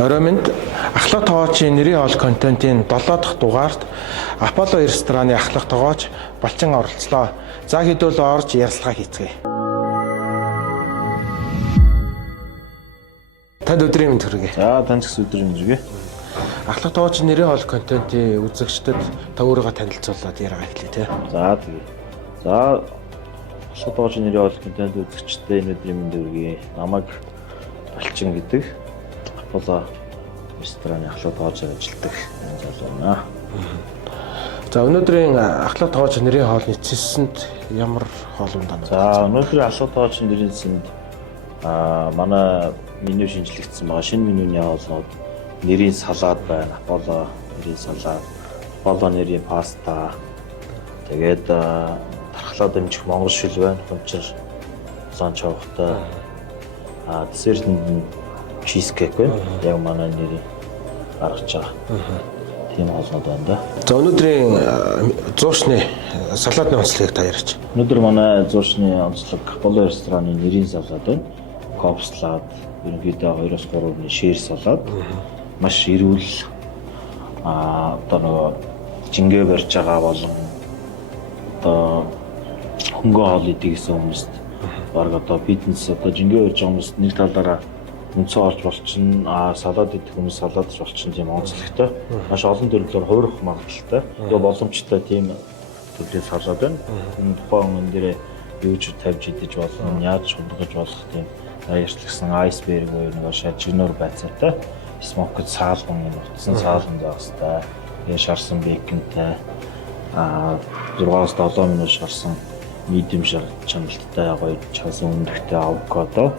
Ороймонд ахлах тоогоочийн нэрийн хоол контентын 7 дахь дугаарт Аполло рестораны ахлах тоогооч Балчин оролцлоо. За хэдүүл орж ярилцлага хийцгээе. Танд өдрийн мэнд хүргэе. За танд ч өдрийн мэнд хүргэе. Ахлах тоогоочийн нэрийн хоол контентын үзэгчдэд та өөрийгөө танилцуулаад яриагаа хэлье те. За тэгээ. За ахлах тоогоочийн нэрийн хоол контент үзэгчдэд энэ өдрийн мэнд хүргэе. Намайг Балчин гэдэг Аполло рестораны ахлах тоогоочоор ажилладаг залуу байна. За өнөөдрийн ахлах тоогоочийн нэрийн хоолны цэсэнд ямар хоол ундаа? За өнөөдрийн ахлах тоогоочийн нэрийн цэсэнд манай меню шинжлэгдсэн байгаа. Шинэ менюний хоолнууд нэрийн салаад байна. Аполло нэрийн салаад, Аполло нэрийн паста. Тэгээд тархлаад дэмжих монгол шил байна. Хунчир улаан чавгатай. Десертэнд нь чизкейк байна. Яг манай нэрийн гаргаж байгаа. Тийм хоолнууд байна да. За өнөөдрийн зуушны салаадны онцлогийг та ярьж. Өнөөдөр манай зуушны онцлог Аполло рестораны нэрийн салаад байна. Коп салаад, ерөнхийдөө 2-3 шир салаад. Маш эрүүл одоо нөгөө жингээ барьж байгаа болон одоо хөнгөн хоол идэг гэсэн хүмүүст баг одоо фитнес одоо жингээ барьж байгаа хүмүүст нэг талаараа үнцэн олж болчин салаад идэх хүмүүс салаадч болчин тийм онцлогтой. Маш олон төрлөөр хувирах магадaltaй. Тэгээ боломжтой тийм төрлийн салаад байна. Энэ тухайн энэ дээрээ юу ч тавьж идэж болно, яаж хургаж болох тийм ярьцлагсан айсберг буюу нэг шажигнуур байцаатай. Смокед саалган утсан саалган заах хэвээр. Тэгээ шарсан беконтэй 6-7 минут шарсан medium чаналттай гоё чансан өндөгтэй авокадо,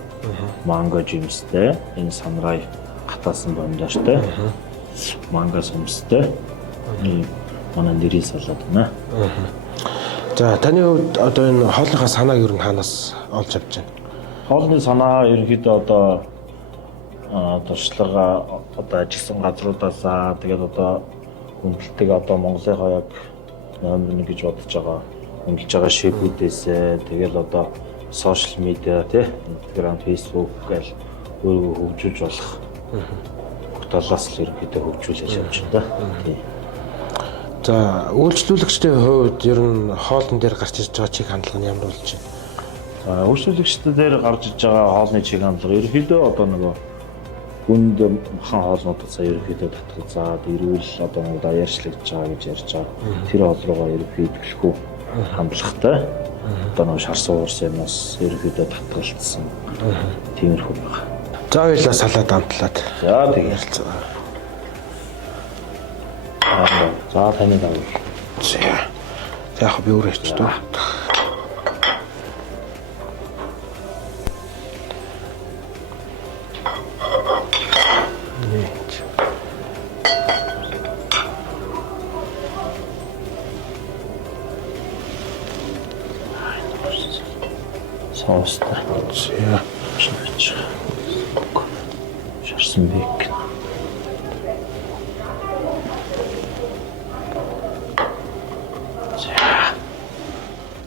манго жимстэй, энэ самурай хатаасан бомдаштай, манго сумстай. Манай нэрийн салаад байна. За таны хувьд одоо энэ хоолныхаа санааг юу хаанаас олж авч байна? Хоолны санаа ерөнхийдөө одоо туршлага одоо ажилласан газруудаасаа тэгээд одоо хөндлөлтөг одоо Монголынхаа яг номер 1 гэж бодож байгаа хөндлөж байгаа шефүүдээсээ тэгэл одоо сошиал медиа тий Instagram, Facebook гэл өөрийгөө хөгжүүлж болох бүх талаас л ерөнхийдөө хөгжүүлж явж байна тий. За үйлчлүүлэгчдийн хувьд ер нь хоолн дээр гарч ирж байгаа чиг хандлага нь ямар болж байна? Үйлчлүүлэгчдийн дээр гарч иж байгаа хоолны чиг хандлага ерөнхийдөө одоо нөгөө хүнд махан хоолнуудад сая ерөнхийдөө татгалзаад эрүүл одоо нэг даяарчлагдж байгаа гэж ярьж байгаа. Тэр хоол руугаа ерөнхийдөө төлхөө хандлагатай. Одоо нэг шар суурс юмас ерөнхийдөө татгалцсан. Тиймэрхүү байна. За хоёлаа салаад амтлаад. За тийм ярьцгаа. За таны давуу. За яг би өөрөө хийчихв. Соустай. За шарсан бекон.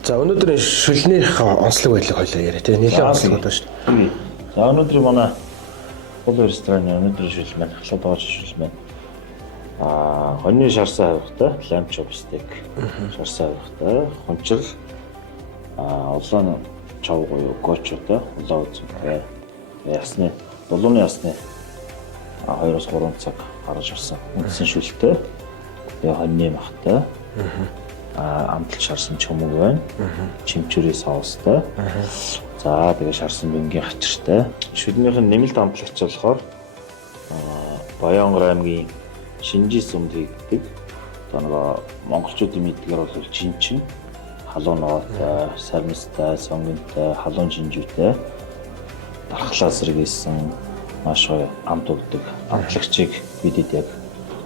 За өнөөдрийн шүлнийх онцлог байдлыг хоёлаа яриа тийм нэлээд онцлог байна шүү дээ. За өнөөдөр манай Аполло рестораны өнөөдрийн шүлэн маань ахлах тоогоочийн шүлэн маань хоньны шарсан хавьтай lamb chop steak шарсан хавьтай хончил улаан чав буюу гочтой улаан үзмтэй ясны дулууны ясны 2-3 цаг гаргаж авсан үндсэн шүлтэй тэгээ хоньны махтай амтал шарсан чөмөг байна. Чимчүүрийн соустай. За тэгээ шарсан бэнгийн хачиртай. Шүлнийх нь нэмэлт амтлагч болохоор Баянгар аймгийн Шинжи сүмд хийгддэг. Одоо нөгөө монголчуудын мэдгээр бол жинчин, халуун ногоотой, сармистай, сонгонтой, халуун жинжүүтэй дархлаа сэргээсэн маш гоё амт өгдөг. Амтлагчийг бидэд яг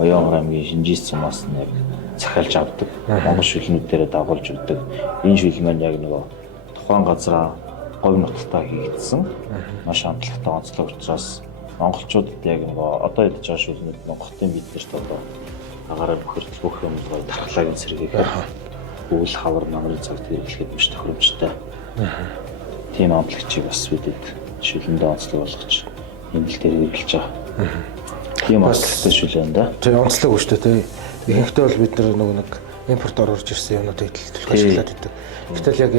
Баянгар аймгийн Шинжи сүмээс нь яг захиалж авдаг. Монгол шүлнүүдээр дагуулж өгдөг. Энэ шүлэн маань яг нөгөө тухайн газраа говь нутагтаа хийгдсэн. Маш амтлагтай онцлог учраас монголчуудад яг нөгөө одоо идэж байгаа шүлнүүд Монголын биднэрт одоо агаараа бохирдол бүх юм гоё дархлааг сэргээхээр үйл хавар намрын цагт хэрэглэхэд маш тохиромжтой. Тийм амтлагчийг бас бидэд шүлэндээ онцлог болгож нэмэлтээр хэрэглэж байгаа. Тийм баталтай шүлэн да. Тэгээ онцлог шүү дээ тий. Ихэнхдээ бол бид нөгөө нэг импорт орж ирсэн юмнуудыг төлөвлөх ашиглаад идэв. Гэтэл яг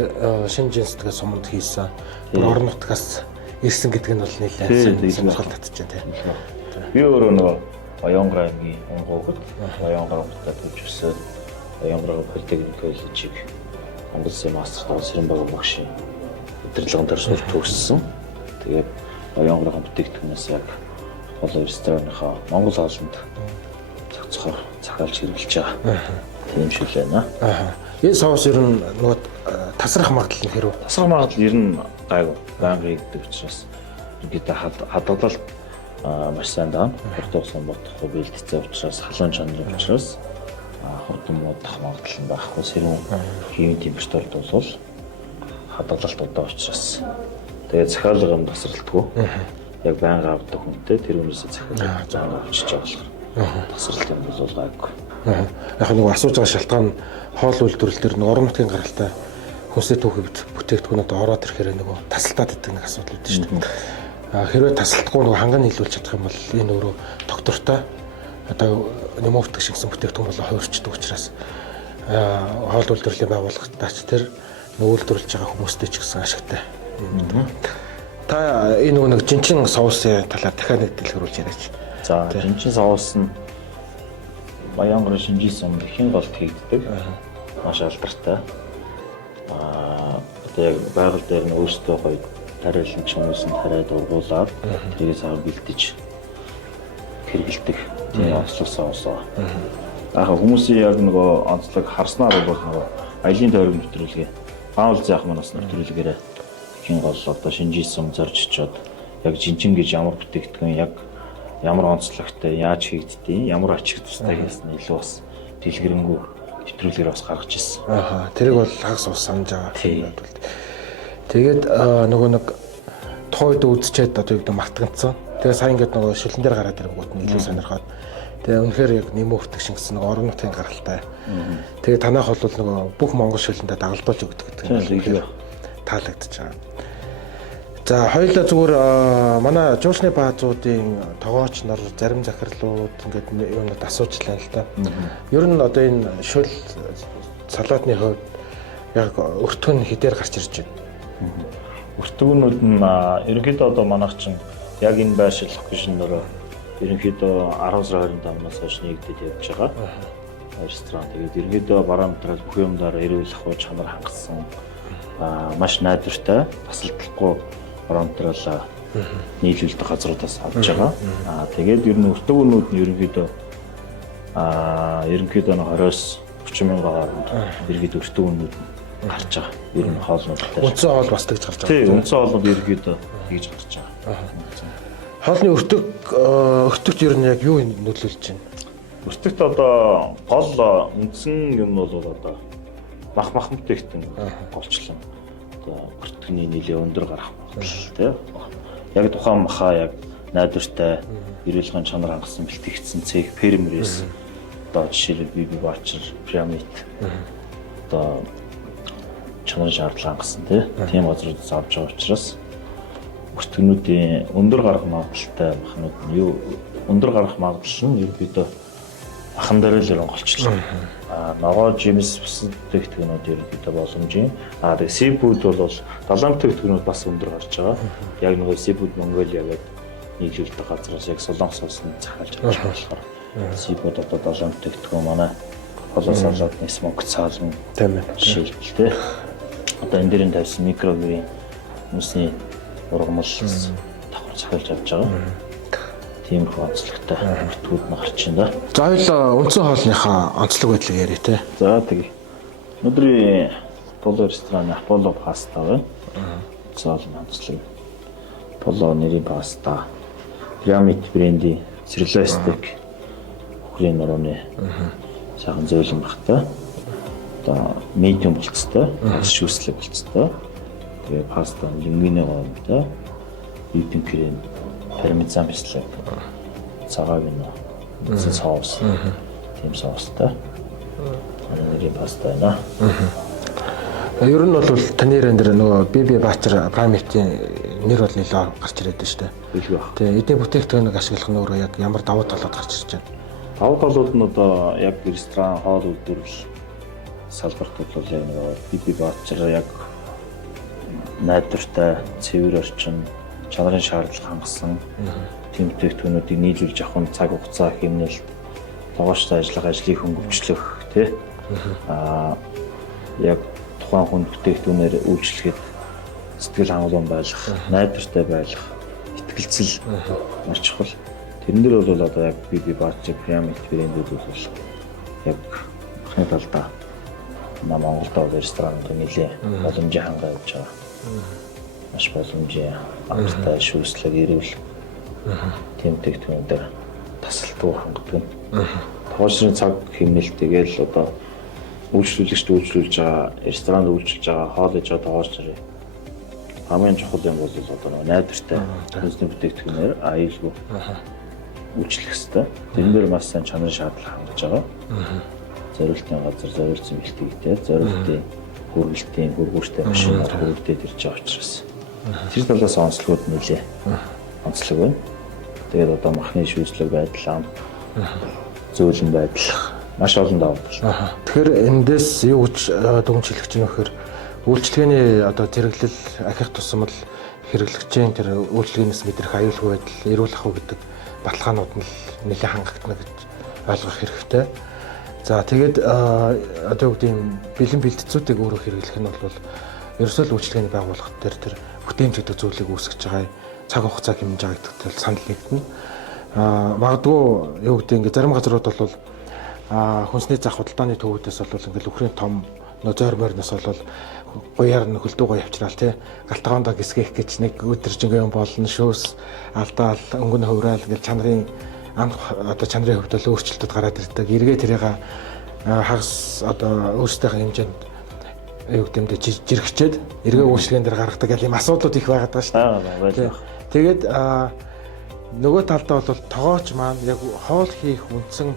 шинэ жинсдгээ суманд хийсэн орон нутгаас ирсэн гэдэг нь бол нэлээд сонирхол татчихжээ тий. Би өөрөө нөгөө Баянгар аймгийн Онгоогод Баянгар хотод төвчсөн Баянгар политехник коллежийг Монгол Улсын мастер Сэрэнбага багшийн удирдлагын дөрсөөр төгссөн. Тэгээд Баянгар бүтээгдэхүүнээс яг Апполо ресторанынхаа Монгол хоолнд цогцохоор захиалж хэрэглэж байгаа. Тийм шиг л байна. Энэ соус ер нь нөгөө тасрах магадлал нь хэрэг. Тасрах магадлал ер нь гайгүй байнгын гэдэг учраас гэдэг хадгалалт маш сайн даана. Хурдсан бодохгүй бэлтгэцээ учраас халуун чанарын учраас хурдан муудах магадлал нь байхгүй. Сэрүүн хийм температурт бол хадгалалт удаа учраас тэгээд захиалга юм тасралтгүй. Яг байнга авдаг хүнтэй тэр үнээсээ захиалга заавал авчиж байгаа болохоор тасралт юм бол гайгүй. Яг нэг асууж байгаа шалтгаан нь хоол үйлдвэрлэл төр нэг орон нутгийн гаралтай хүнсний түүхийд бүтээгдэхүүнүүд ороод ирэхээр нөгөө тасалтаад идэг нэг асуудал үүдэн шүү дээ. Хэрвээ тасалтгүй нөгөө ханган нийлүүлж чадах юм бол энэ өөрөө доктортой одоо нэмэгдэх шигсэн бүтээгдэхүүн болоо хувирчдаг учраас хоол үйлдвэрлэлийн байгууллагатаач тэр үйлдвэрлэж байгаа хүмүүстээ ч гэсэн ашигтай. Та энэ нөгөө нэг жинчин соусын талаар дахиад нэг дэлгэрүүлж яриач. За жинчин соус нь Баянгарын шинжсэн хэн голд хийгддэг. Маш алдартай. Одоо яг байгаль дээр нь өөрсдөө гоё тариалан ч хүмүүс нь тариад ургуулад тэрээс аваад бэлдэж хэрэгэлдэг. Тийм онцлог соусоо. Хүмүүсийн яг нөгөө онцлог харснаар бол нөгөө аялын тойрог нэвтрүүлгээ. Баавал заах манаас нэвтрүүлгээрээ хэн гол одоо шинжсэн зорж очоод яг жинчин гэж ямар бүтээгдэхүүн яг ямар онцлогтой яаж хийгддэг, ямар ачиг тустай гэсэн илүү бас дэлгэрэнгүй нэвтрүүлгээр бас гаргаж ирсэн. Тэрийг бол хагас ус санаж байгаа юм байна. Тэгээд нөгөө нэг тухайд үзчихэд одоо юу гэдэг мартагдсан. Тэгээ сайн ингээд нөгөө шүлэн дээр гараад ирэнгүүт нь илүү сонирхоод. Тэгээ үнэхээр яг нэмэгдэх шингэсэн нөгөө орон нутгийн гаралтай. Тэгээ танайх бол нөгөө бүх монгол шүлэндээ дагалдуулж өгдөг гэдэг нь таалагдчихж байгаа. За хоёулаа зүгээр манай жуушны баазуудын тогооч нар зарим захирлууд ингээд юунууд асуучлаа л да. Ер нь одоо энэ шүл салаатны хувьд яг өртгөн хідээр гарч ирж байна. Өртгөнүүд нь ерөнхийдөө одоо манайх чинь яг энэ байшил локейшнороо ерөнхийдөө 10 сарын 25-наас хойш нэгдээд явж байгаа. Ресторан тэгээд ерөнхийдөө параметраар бүх юмдаар эрүүл ахуй чанар хангасан маш найдвартай тасалдахгүй параметраар нийлүүлдэг газруудаас авч байгаа. Тэгээд ер нь өртгөнүүд нь ерөнхийдөө 20-40 мянган хооронд ерөнхийдөө өртгөнүүд гарч байгаа. Ер нь хоолнууд дээр. Үндсэн хоол бас тэгж гарч байгаа. Тийм, үндсэн хоолнууд ерөнхийдөө тэгж гарч байгаа. Хоолны өртөгт ер нь яг юу нөлөөлж байна? Өртөгт одоо гол үндсэн юм бол одоо мах бүтээгдэхүүн голчлон одоо өртгөний нэлээ өндөр гарах магадлал тийм. Яг тухайн махаа яг найдвартай эрүүлхэн чанар хангасан бэлтгэгдсэн цэг фермерээс одоо жишээлбэл биби баачар пирамид одоо чанарын шаардлага хангасан тийм газруудаас авч байгаа учраас өртгөнүүдийн өндөр гарах магадлалтай махнууд нь юу өндөр гарах магадлал нь ерөөдөө ахан дээр л голчлоо. Ногоо жимс бусад бүтээгдэхүүнүүд ерөөдөө боломжийн. Тэгээ сипуд бол далайн бүтээгдэхүүнүүд бас өндөр гарч байгаа. Яг нөгөө сипуд Монголиа гэдэг нийлүүлдэг газраас яг солонгос улсанд захиалж байгаа болохоор сипуд одоо далайн бүтээгдэхүүн манай холоос салаад смок цаалан тийм ээ. Жишээлбэл тий. Одоо энэ дээрэн тавьсан микрогрийн хүмүүсийн ургамал давхар захиалж авч байгаа. Тийм их онцлогтой бүртгүүд нь гарч байна да. За хоёулаа үндсэн хоолныхаа онцлог байдлыг яриа те. За тэгээ. Өнөөдрийн Apollo рестораны Apollo паста байна. Цаалын онцлог. Apollo нэрийн паста. Pyramid брендийн Sirloin steak. Хөрийн нурууны сайхан зөөлөн багтай. Одоо medium болцтой, шүүслэг болцтой. Тэгээ паста лимоны гоомтой. Whipping cream, пармезан бислэг. Цагаагийн соус. Тийм соустай. Нэрийн паста байна. Ер нь бол таны яран дээр нөгөө биби баачар пирамидын нэр бол нэлээд гарч ирээд байна шүү дээ. Хэлгүй баг. Тэгээ эдний бүтээгдэхүүнийг ашиглах нь өөрөө яг ямар давуу талууд гарч ирж байна. Давуу талууд нь одоо яг ресторан, хоол үйлдвэрлэл салбарт бол яг нэг бие баачаар яг найдвартай, цэвэр орчин, чанарын шаардлага хангасан тийм бүтээгдэхүүнүүдийг нийлүүлж авах нь цаг хугацаа хэмнэлт, тогоочтой ажлыг хөнгөвчлөх тий. Яг тухайн хүнд бүтээгдэхүүнээр үйлчлэхэд сэтгэл хангалуун байлгах, найдвартай байлгах, итгэлцэл маш чухал. Тэрэн дээр бол одоо яг бие баачиг прям брэндүүд бол яг анхны талдаа Монголд бол ресторанууд нэлээ боломжийн хангаа явж байгаа. Маш боломжийн амттай шүүслэг ирүүл тийм бүтээгдэхүүнээр тасалдгүй хангадаг. Тоочрын цаг хэмнэлт тэгэл одоо үйлчлүүлэгчд үйлчлүүлж байгаа, ресторанд үйлчлүүлж байгаа, хоол иж байгаа тоочрын хамгийн чухал юм бол одоо найдвартай үнэсний бүтээгдэхүүнээр аюулгүй үйлчлэх хэрэгтэй. Тэрэн дээр маш сайн чанарын шаардлага хангаж байгаа. Зориултын газар, зориулсан бэлтгэгтэй, зориултын хөргөлтийн хөргүүртэй машинаар хөргөлдөд ирж байгаа учраас тэр талаас онцлогуд нэлээ онцлог байна. Тэгээд одоо махны шүүслэг байдал, зөөлөн байдал маш олон давуу тал. Тэгэхээр эндээс юу гэж дүгнж хэлэх чинь вэхээр үйлчлэгээний одоо зэрэглэл ахих тусамл хэрэглэгчийн тэр үйлчлэгээнээс мэдрэх аюулгүй байдал, эрүүл ахуй гэдэг баталгаанууд нь нэлээд хангагдана гэж ойлгох хэрэгтэй. За тэгээд одоо юу гэдэг юм бэлэн бэлтцүүдийг өөрөө хэрэглэх нь бол ерөөсөө л үйлчлэгээний байгууллагт тэр бүтээмжтэй зүйлийг үүсгэж байгаа цаг хугацаа хэмнэж байгаа гэдэгт санал нэгдэнэ. Магадгүй юу гэдэг ингээ зарим газрууд бол хүнсний зах худалдааны төвүүдээс бол ингээл өхрийн том нозойр морноос бол гоёар нь хөлдөө гоё авчраал тий галтгоондоо гисгэх гэж нэг өдөр жингээ болно шүүс алдаал өнгөн хувраал ингээл чанарын одоо чанарын хувьд л өөрчлөлтүүд гараад ирдэг. Эргээ тэрийг хагас одоо өөрсдийнхээ хэмжээнд юу гэмдэ жиргчээд эргээ үйлчлэгэн дээр гаргадаг гэх юм асуудлууд их байгаад байгаа шүү дээ. Тэгээд нөгөө талдаа бол тогооч маань яг хоол хийх үндсэн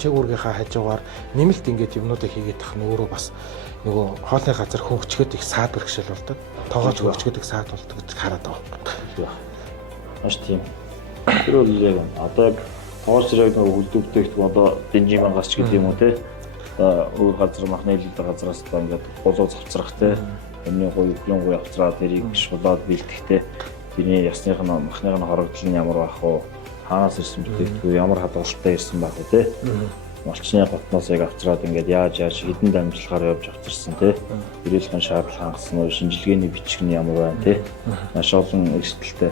чиг үүргийнхаа хажуугаар нэмэлт ингээд юмнуудыг хийгээд тах нь өөрөө бас нөгөө хоолны газар хөнгөчгöd их саад бэрхшээл болдог. Тогооч хөнгөчгöd их саад болдог гэж хараад байгаа. Маш тийм. Тэр бол яг одоо яг тоочрыг нөгөө хөлдөө бүтээгдэхүүн одоо дэнжи мангас ч гэдэг юм уу те. Өөр газар махны хэлэлт газраас одоо ингээд болоо завцрах те. Өмнө гуй авцраад тэрийг шулаад бэлдэх те. Биний ясных нь махных нь хорогдол нь ямар байх вэ? Хаанаас ирсэн бүтээгдэхүүн ямар хадгалалттай ирсэн байх вэ те? Малчны готноос яг авчраад ингээд яаж хідэн дамжлагаар явж авчирсан те? Ирээлхэн шаардлага хангасан уу? Шинжилгээний бичиг нь ямар байна те? Маш олон эрсдэлтэй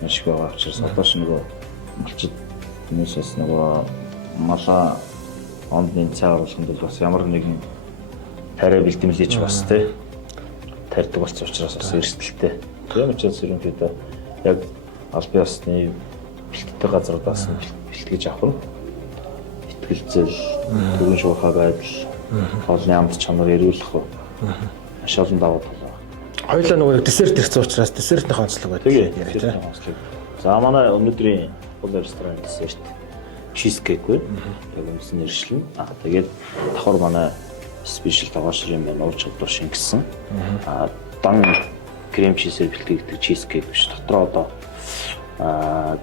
маш их байгаа учраас одоо ч нөгөө малчид хүмүүсээс нөгөө малаа ондны цаа оруулахын тулд бас ямар нэгэн тариа бэлтэмлэж бас те? Тарьдаг болсон учраас бас эрсдэлтэй. Тийм учраас ерөнхийдөө яг аль биесны бэлтгэдэг газруудаас бэлтгэж авах нь итгэлцэл, төрийн шуурхай байдал, хоолны амт чанар эрүүлэх маш олон давуу тал байна. Хоёулаа нөгөө десерт ирсэн учраас десертийн онцлог байдаг. Тийм. За манай өнөөдрийн гол ресторан десерт чизкейк байна. Яг юмсан нэршлэн. Тэгээд давхар манай спешиал тогоочрын байна. Уур чадвар шингэсэн. Дан крем чизээр бэлтгэгдэх чизкейк биш. Дотроо одоо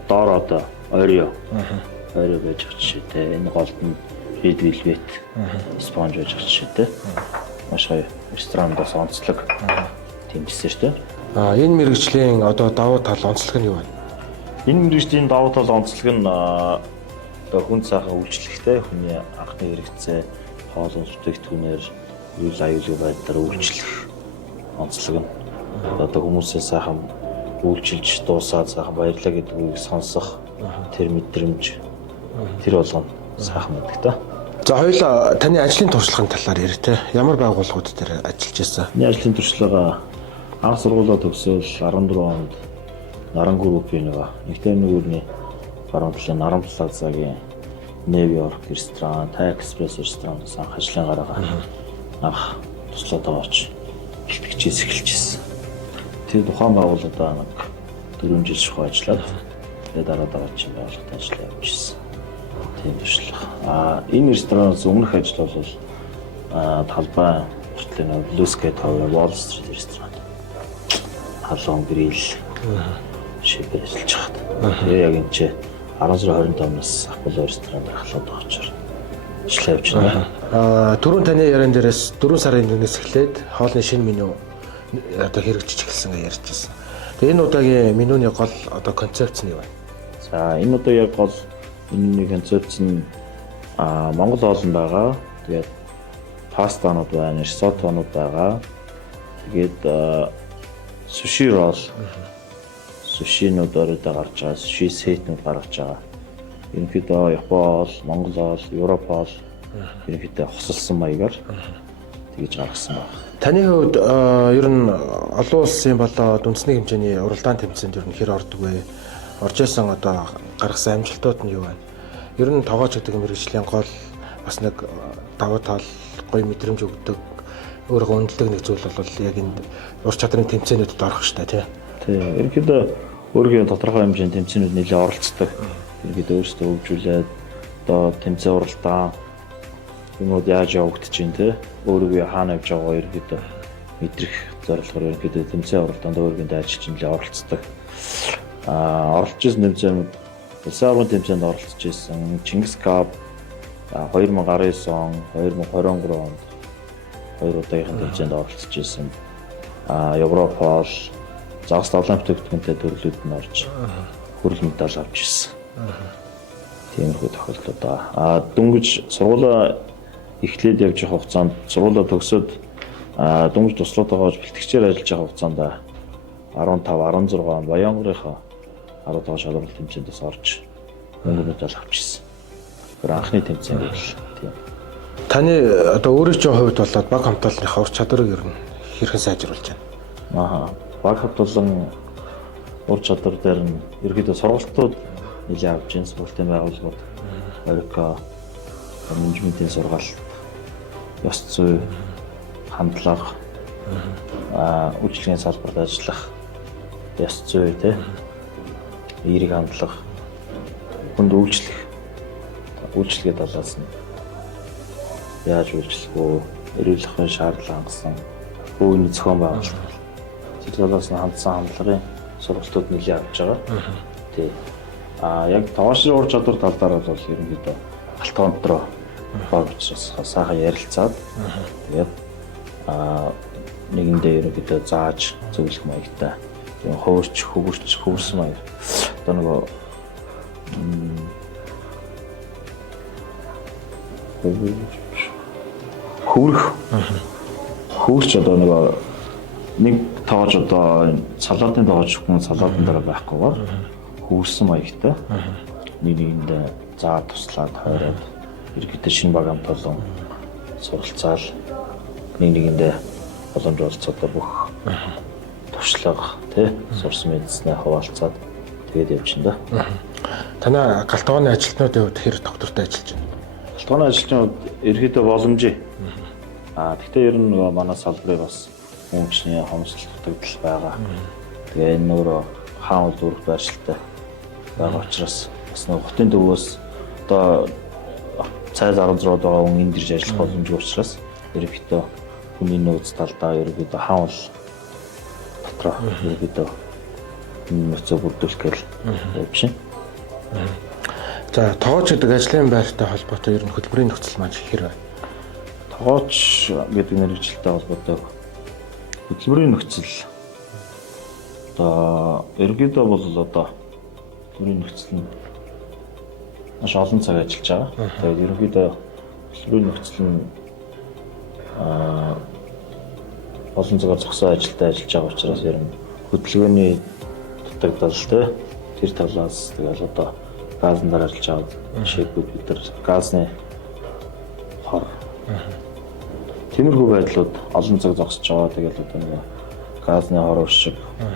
доор одоо Орео байж байгаа жишээтэй. Энэ голд нь red velvet спонж байж байгаа жишээтэй. Маш гоё ресторандаас онцлог тийм десерт. Энэ мэргэжлийн одоо давуу тал онцлог нь юу вэ? Энэ мэргэжлийн давуу тал онцлог нь одоо хүн цаахан үйлчлэхтэй хүний анхны хэрэгцээ хоол уус бүтээгдэхүүнээр үйл аюулгүй байдлаар үйлчлэх онцлог нь. Одоо хүмүүсээ сайхан үйлчилж дуусаад сайхан баярлаа гэдэг үгийг сонсох тэр мэдрэмж тэр болгоно сайхан мэддэг та. За хоёулаа таны ажлын туршлагын талаар ярь те. Ямар байгууллагууд дээр ажиллаж байсан? Миний ажлын туршлага анх сургуулаа төгсөөл 14 онд Наран группийн нэгтэй нэгүрний баруун талын Наран плазагийн New York ресторан, Thai Express ресторанаас анх ажлын гараагаа анх туслаад аваач бэлтгэжээс эхэлжсэн. Тэр тухайн байгууллагад нэг 4 жил шахуу ажиллаад тэгээд дараа чинь байгууллагад ажиллаж явж ирсэн. Тийм туршлага. Энэ ресторанаас өмнөх ажил бол талбай хүртэл Blue Sky Tower Wall Street ресторан. халуун гэрэл шийдэж ажиллаж байгаа. Тэгээ яг энэ чи 16-25-наас Apollo ресторан дээр халууд байгаа учраас ишлээ явж байна. Түрүүн таны яриан дээрээс 4 сарын 1-ээс эхлээд хоолны шинэ меню одоо хэрэгжиж эхэлсэн гэж ярьжсэн. Тэгээ энэ удаагийн менюний гол одоо концепц нь юу вэ? За энэ удаагийн гол менюний концепц нь Монгол хоолн байгаа. Тэгээд пастанууд байна, рисоттонууд байгаа. Тэгээд суши рол, сушинууд оройдоо гарч байгаа, суши сетнүүд гарч байгаа. Ерөнхийдөө Япон хоол, Монгол хоол, Европ хоол ерөнхийдөө хосолсон маягаар тэгж гаргасан байна. Таны хувьд ер нь олон улсын болоод үндэсний хэмжээний уралдаан тэмцээнд ер нь хэр ордог вэ? Орж исэн одоо гаргасан амжилтууд нь юу вэ? Ер нь тоогооч гэдэг мэргэжлийн гол бас нэг давуу тал, гоё мэдрэмж өгдөг, өөрийгөө үнэлдэг нэг зүйл бол яг энэ ур чадрын тэмцээнүүдэд орох шүү дээ, тий. Ерөнхийдөө өөрийн тодорхой хэмжээний тэмцээнүүд нэлээд оролцдог. Ерөнхийдөө өөрсдөө хөгжүүлээд одоо тэмцээн уралдаан юмуд яаж явагдаж байна те өөрийгөө хаана явж байгаагаа ерөнхийдөө мэдрэх зорилгоор ерөнхийдөө тэмцээн уралдаанд өөрийн ажиллаж нэлээд оролцдог. Оролцож ирсэн тэмцээнүүд улсын аврагын тэмцээнд оролцож ирсэн Чингис Кап 2019 он 2023 онд 2 удаагийн тэмцээнд оролцож ирсэн. Европ хоол загас олимпик төвлөрөлтөнд төрлүүд нь орж хүрэл медаль авч ирсэн. Тиймэрхүү тохиолдол байгаа. Дөнгөж сургуулаа эхлээд явж явах хугацаанд сургуулаа төгсөөд дөнгөж туслаатайгаа бэлтгэгчээр ажиллаж явах хугацаанд 15 16 он Баянгорынхаа 15 шалралт тэмцээндээс орж мөнгө медаль авчихсан. Тэр анхны тэмцээн бол тийм. Таны одоо өөрийнхөө хувьд болоод баг хамтлагийнхаа ур чадварыг ер нь хэрхэн сайжруулж байна? Баг хамтлан ур чадвар дээр нь ерөөдөө сургалтууд нэлээд авч байна. Сургалтын байгууллагууд Орика менежментийн сургалт, ёс зүй, хандлага, үйлчлэгийн салбарт ажиллах, ёс зүй те эерэг хандлага, хүнд үйлчлэгээ талаас нь яаж үйлчлэх вэ? Эрүүл ахуйн шаардлага хангасан өвөний зохион байгуулалт. Тэр талаас нь хандсан хандлагын сургалтууд нэлээд авч байгаа. Тий. Яг тоошрын ур чадвар талдаар бол ерөнхийдөө алтан онтроо багчаас сайхан ярилцаад тэгээд нэгэндээ ерөнхийдөө зааж зөвлөх маягтай тийм хөвөрсөн маяг одоо нөгөө хөвөрч одоо нөгөө нэг тоож одоо салаатын тоож хүн салаатын дараа байхгүйгээр хөвөрсөн маягтай нэгэндээ заа туслаад хойроод ерөнхийдөө шинэ баг хамт олон суралцаал нэгэндээ боломж олцоод бүх туршлага тий сурсан мэдснээ хуваалцаад тэгээд явчихна да. Танай галтгооны ажилтнуудын хувьд хэр доктортой ажиллаж байна? Галтгооны ажилтнууд ерөнхийдөө боломжтой. Гэхдээ ер нь нөгөө манай салбарын бас хүнчний хомсдол дутагдал байгаа. Тэгээ энэ өөрөө хаан дүүрэх байршилтай байгаа учраас бас нөгөө хотын төвөөс одоо цайз 16-д байгаа хүн энд ирж ажиллах боломжтой учраас ерөнхийдөө хүний нөөц талдаа ерөнхийдөө хаан бол дотроо ерөнхийдөө нөөцөө бүрдүүлэх гээл явж байна. За тоогооч гэдэг ажлын байртай холбоотой ер нь хөтөлбөрийн нөхцөл маань хэр вэ? Тоогооч гэдэг мэргэжилтэй холбоотой хөтөлбөрийн нөхцөл одоо ерөнхийдөө бол одоо хөтөлбөрийн нөхцөл нь маш олон цаг ажиллаж байгаа. Тэгээд ерөнхийдөө хөтөлбөрийн нөхцөл нь олон цагаар зогсоо ажилдаа ажиллаж байгаа учраас ер нь хөдөлгөөний дутагдал тэр талаас тэгэл одоо газан дээр ажиллаж байгаа жишээлбэл бид нар газны хор тиймэрхүү байдлууд олон цаг зогсож байгаа. Тэгэл одоо нэг газны хор уршиг,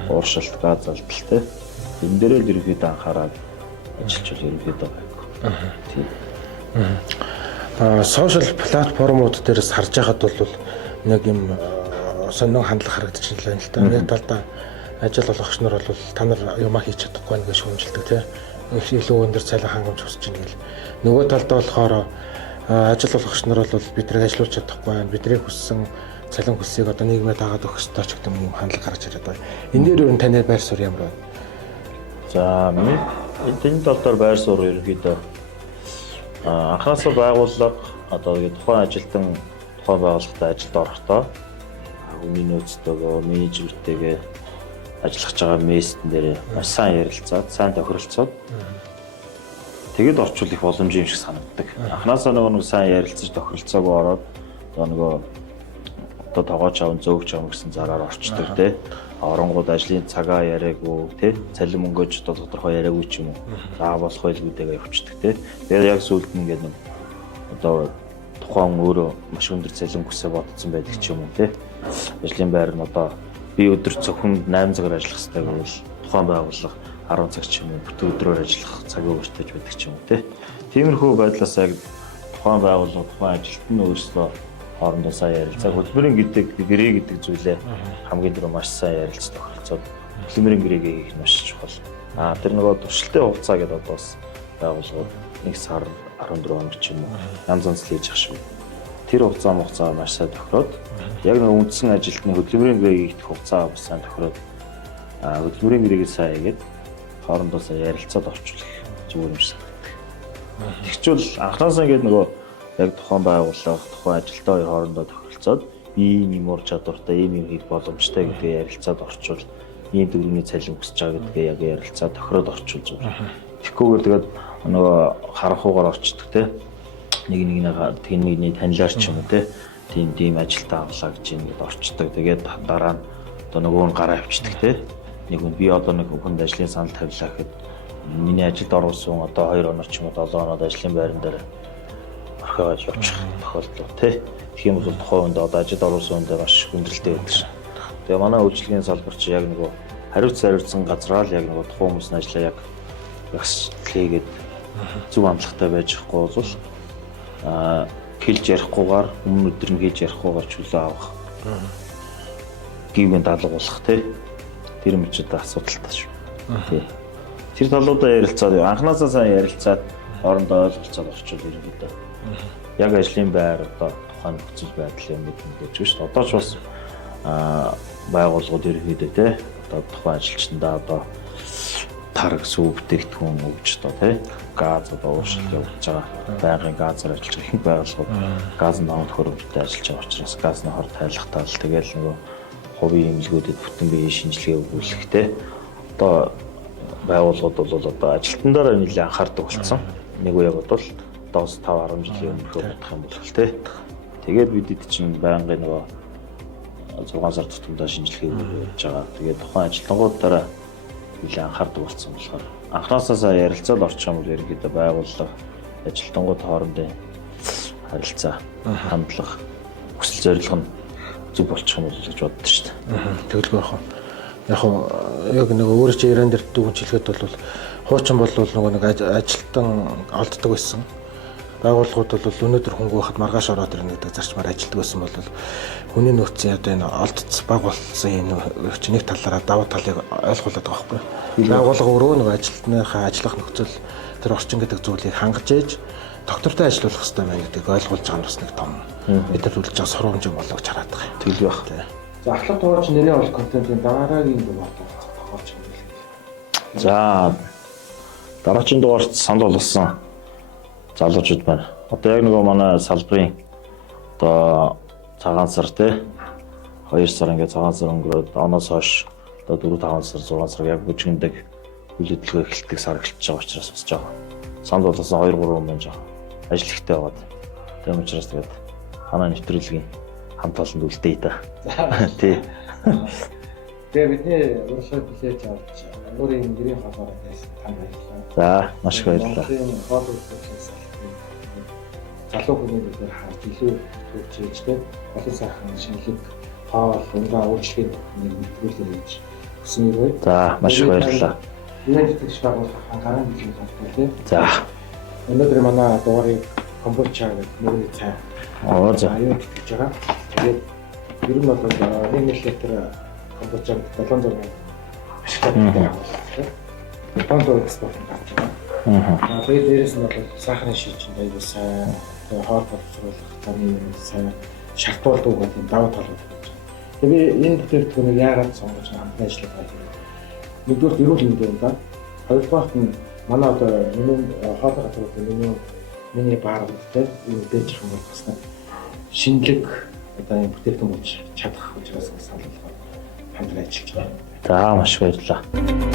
ууршилт, газ алдалтай энэ дээрээ л ерөнхийдөө анхаарал ажиллаж ерөнхийдөө тийм. Сошиал платформуд дээрээс харж байхад бол нэг юм сонин хандлага харагдаж байна л да. Нэг талдаа ажил олгогч нар бол та нар юмаа хийж чадахгүй нэг шүүмжилдэг тийм. Илүү өндөр цалин хангамж хүсэж байна гэл. Нөгөө талдаа болохоор ажил олгогч нар бол биднийг ажилуулж чадахгүй байна. Бидний хүссэн цалин хүлсийг одоо нийгмээр дагаад өгөх ёстой ч гэдэг юм хандлага гарч ирээд байна. Энэ дээр юу таны байр суурь ямар байна? За энэ тал дээр байр суурь ерөнхийдөө анхаасаа байгууллага одоо тухайн ажилтан тухайн байгууллагад ажилд орохдоо хүний нөөцтэйгөө менежертэйгээ ажиллаж байгаа мессен дээр маш сайн ярилцаад, сайн тохиролцоод тэгэд орчуул их боломж юм шиг санагддаг. Анхаасаа нэг сайн ярилцаж тохиролцоог ороод одоо тоогооч аван зөөгч аван гэсэн зараар орчдөг тий. Оронгууд ажлын цагаа яриаггүй тий. Цалин мөнгөж одоо тодорхой яриаггүй ч юм уу. За болох байлгүйтэйгээ явчихдаг тий. Тэгээд яг сүүлд нь ингээд одоо тухайн өөрөө маш өндөр цалин хүсээ бодсон байдаг ч юм уу тий. Ажлын байр нь одоо би өдөр зөвхөн 8 цагаар ажиллах хэрэгтэй гэвэл тухайн байгууллага 10 цаг ч юм уу бүтэн өдрөөр ажиллах цагийг өөртөөж байдаг ч юм уу тий. Тиймэрхүү байдлаас яг тухайн байгууллага тухайн ажилтны өөрсдөө хоорондоо сайн ярилцаг хөдөлмөрийн гэрээ гэдэг зүйлээ хамгийн түрүү маш сайн ярилцаж тохиролцоод хөдөлмөрийн гэрээг хийх нь маш чухал. Тэр нөгөө туршилтын хугацаа гэдэг одоо бас байгууллагууд 1 сар 14 хоног ч юм уу янз янз хийж ах шүү. Тэр хугацаа маш сайн тохироод яг нэг үндсэн ажилтны хөдөлмөрийн гэрээг хийх хугацаа бас сайн тохироод хөдөлмөрийн гэрээгээ сайн хийгээд хоорондоо сайн ярилцаад орчуулах зүгээр юм шиг санагддаг. Тэгчвэл анхнаасаа ингээд нөгөө яг тухайн байгууллага, тухайн ажилтны хоорондоо тохиролцоод ийм юм ур чадвартай, ийм юм хийх боломжтой гэдгээ ярилцаад орчвол ийм төгрөгийн цалин хүсэж байгаа гэдгээ яг ярилцаад тохироод орчвол зүгээр. Тэгэхгүйгээр тэгээд нөгөө харанхуугаар орчдөг те. Нэгний танилаар ч юм уу те. Тийм ажилтаа авлаа гэж ингэж орчдөг. Тэгээд дараа нь одоо нөгөө нь гараа авчдаг те. Нэг хүн би одоо нэг хүнд ажлын санал тавилаа гэхэд миний ажилд оруулсан одоо 2 хоног ч юм уу 7 хоног ажлын байран дээр орхиож явчих тохиолдол тий. Тэгэх юм бол тухайн хүнд одоо ажилд оруулсан хүндээ маш хүндрэлтэй байдаг шин. Тэгээ манай үйлчлэгийн салбар чи яг нөгөө хариуцсан газраа л яг нөгөө тухайн хүмүүсийн ажлаа яг хийгээд зөв амтлагтай байж ихгүй бол хэлж ярихгүйгээр өмнө өдөр нь хийж ярихгүйгээр чөлөө авах. Гівэн даалга болох тий. Тэр мөчөд асуудалтай шүү. Тий. Тэр талуудаа ярилцаад анхнаасаа сайн ярилцаад хоорондоо ойлголцоод орчуул ерөнхийдөө. Яг ажлын байр одоо тухайн нөхцөл байдал юм гэж шүү дээ. Одоо ч бас байгууллагууд ерөнхийдөө тий одоо тухайн ажилчдаа одоо тараг сүү бүтээгдэхүүн өгч одоо тий газ одоо ууршилт явуулж байгаа. Байнгын газар ажиллаж байгаа их байгууллагууд газын давуу төхөөрөмжтэй ажиллаж байгаа учраас газны хор тайлахтаа л тэгэл нөгөө хувийн эмнэлгүүдэд бүтэн биеийн шинжилгээ өгүүлэх тий одоо байгууллагууд бол одоо ажилтнаараа нэлээд анхаардаг болсон. Нэг үе бодвол доос 5-10 жилийн өмнө бодох юм бол тий. Тэгээд бидэд чинь байнгын нөгөө 6 сар тутамдаа шинжилгээ өгүүлж байгаа. Тэгээд тухайн ажилтнуудаараа нэлээд анхаардаг болсон болохоор анхнаасаа сайн ярилцаад орчих юм бол ерөнхийдөө байгууллага ажилтнууд хоорондын харилцаа хандлага хүсэл зорилго нь зүг болчих юм бол гэж боддоо шүү дээ. Тэгэлгүй яг нөгөө өөрөө чи яран дээр дүүн чилгээд бол хуучин бол нөгөө нэг ажилтан олддог байсан. Байгууллагууд бол өнөөдөр хөнгө байхад маргааш ороод ирнэ гэдэг зарчмаар ажилладаг байсан бол хүний нөөцийн одоо энэ олдц баг болсон энэ чи нэг талаараа давуу талыг ойлгуулад байгаа байхгүй. Байгууллага өөрөө нөгөө ажилтныхаа ажиллах нөхцөл тэр орчин гэдэг зүйлийг хангаж ээж доктортой ажиллах хэрэгтэй байна гэдгийг ойлгуулж байгаа нь бас нэг том бидэр үлж байгаа сургамж юм болоо гэж хараад байгаа юм. Тэгэл байх. За ахлах тоогооч нэрийн бол контентын дараагийн дугаар тоогооч юм бэл. За дараагийн дугаарт санал болгосон залуучууд байна. Одоо яг нөгөө манай салбарын одоо цагаан сар тий 2 сар ингээд цагаан сар өнгөрөөд оноос хойш одоо 4-5 сар 6 сар яг бүжгэндэг үйл хөдлөлгөө эхэлдэг сар эхэлж байгаа учраас бас жаа. Санал болгосон 2-3 хүн байна жаа. Ажил ихтэй байгаад. Тийм учраас тэгээд ханаа нэвтрүүлгийн хамт олонд үлдээе та. Тий. Тэгээ бидний урьдчилан хүлээж авч өөрийн гэрийн холбоотой байсан тань баярлалаа. За маш их баярлалаа. Хоол үйлчлээс залуу хүний дээр харж илүү төвчээж тэ олон сайхан шинэлэг хоол ундаа үйлчлэгийн нэгдүүлэлт хийж өсөн юм байна. За маш их баярлалаа. Юунд тэгш байгуулах гарааны хэлбэр болтой тий. За. Өнөөдөр манай дугаарыг комбоча гэдэг мөрний цай. За. Аюул гэж байгаа. Тэгээд ер нь бол 1 литр комбоча 700 ашигтай байгууллага. 700 экспорт гарч байгаа. Тэгээд дээрээс нь бол сахарын шийдвэр аюул сайн, хоол боловсруулах замын сайн шалтгаалдаг гэдэг давуу талууд байна. Тэгээ энэ бүтээгдэхүүнийг яагаад сонгож хамтан ажиллах вэ? Нэгдүгээр эрүүл мэндийн юм да. Хоёрдугаарт нь манай одоо миний хоолой газруудын миний бааруудтай энэ дэж юм бол бас шинэлэг одоо энэ бүтээгдэхүүн болж чадах учраас санал хамтан ажиллаж байна. За маш баярлалаа.